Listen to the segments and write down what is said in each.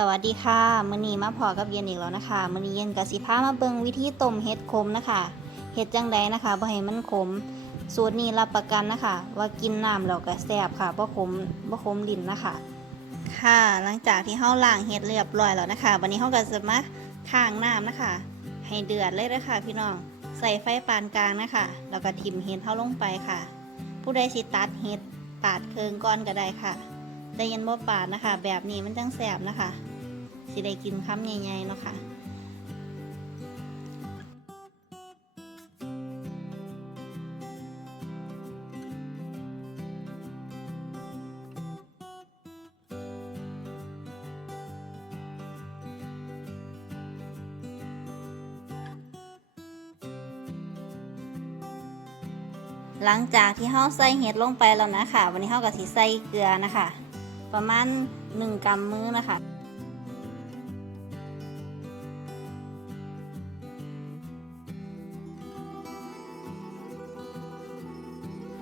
สวัสดีค่ะมื้อนี้มาพอกับเย็นอีกแล้วนะคะมื้อนี้เย็นกับสิพามาเบิ่งวิธีต้มเห็ดขมนะคะเห็ดจังใดนะคะบ่ให้มันขม สูตรนี้รับประกันนะคะ ว่ากินน้ำแล้วก็แซ่บค่ะบ่ขมบ่ขมลิ้นนะคะ ค่ะหลังจากที่เฮาล้างเห็ดเรียบร้อยแล้วนะคะวันนี้เฮาก็จะมาข้างน้ำนะคะ ให้เดือดเลยนะคะพี่น้องใส่ไฟปานกลางนะคะแล้วก็ทิ่มเห็ดเฮาลงไปค่ะ ผู้ใดสิตัดเห็ดปาดเคืองก้อนก็ได้ค่ะ แต่ยันบ่ปาดนะคะ แบบนี้มันจังแสบนะคะสิได้กินคำใหญ่ๆเนาะค่ะหลังจากที่เฮาใส่เห็ดลงไปแล้วนะคะ วันนี้เฮาก็สิใส่เกลือนะคะ ประมาณ 1กำมือนะคะ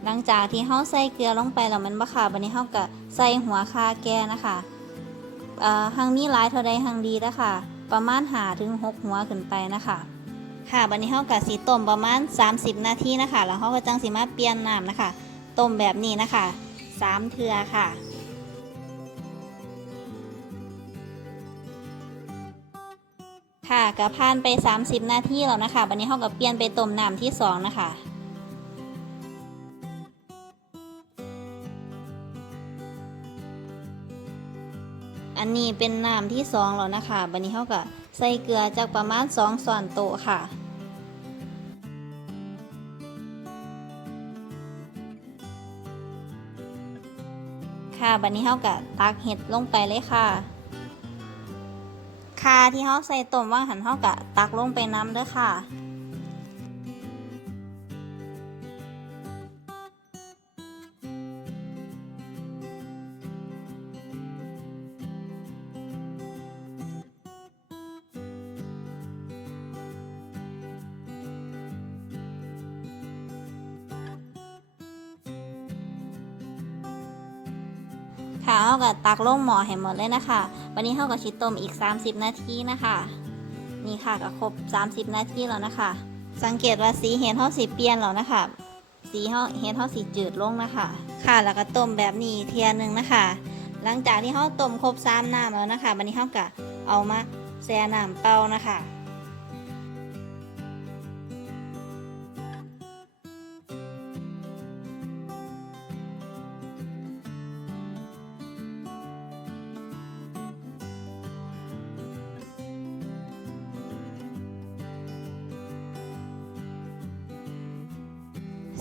หลังจากที่เฮาใส่เกลือลงไปแล้วมันบ่ค่ะวันนี้เฮาก็ใส่หัวคาแก่นะคะเอ่อหังมีหลายเท่าใดหังดีนะคะประมาณหาถึงหกหัวขึ้นไปนะคะค่ะวันนี้เฮาก็สิต้มประมาณ 30 นาทีนะคะ แล้วเฮาก็จังสิมาเปลี่ยนน้ำนะคะ ต้มแบบนี้นะคะสามเทื่อค่ะ ค่ะก็ผ่านไป 30 นาทีแล้วนะคะวันนี้เฮาก็เปลี่ยนไปต้มน้ำที่สองนะคะอันนี้เป็นน้ำที่สองแล้วนะคะวันนี้เขาก็ใส่เกลือจากประมาณสองส่วนโต๊ะค่ะ ค่ะบันนี้เขาก็ตักเห็ดลงไปเลยค่ะ ค่ะที่เขาใส่ต้มว่างหันเขากะตักลงไปน้ำเด้อค่ะ ค่ะเขาก็ตักลงหม้อให้หมดเลยนะคะ วันนี้เขาก็ชิต้มอีก 30 นาทีนะคะ นี่ค่ะก็ครบ 30 นาทีแล้วนะคะ สังเกตว่าสีเห็ดเขาสีเปลี่ยนแล้วนะคะ สีเขาเห็ดเขาสีจืดลงนะคะ ค่ะแล้วก็ต้มแบบนี้เทียหนึงนะคะ หลังจากที่เขาต้มครบ3น้ำแล้วนะคะวันนี้เขาก็เอามาแช่น้ำเปล่านะคะ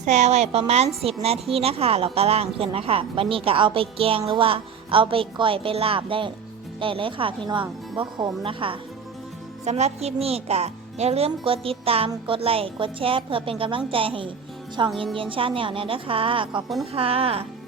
แช่ไว้ประมาณ 10 นาทีนะคะแล้วก็ล้างขึ้นนะคะวันนี้ก็เอาไปแกงหรือว่าเอาไปก่อยไปลาบได้ได้เลยค่ะพี่น้องบ่ขมนะคะสำหรับคลิปนี้ก็อย่าลืมกดติดตามกดไลค์กดแชร์เพื่อเป็นกำลังใจให้ช่องเย็นเย็นชาแนลเนี่ยนะคะขอบคุณค่ะ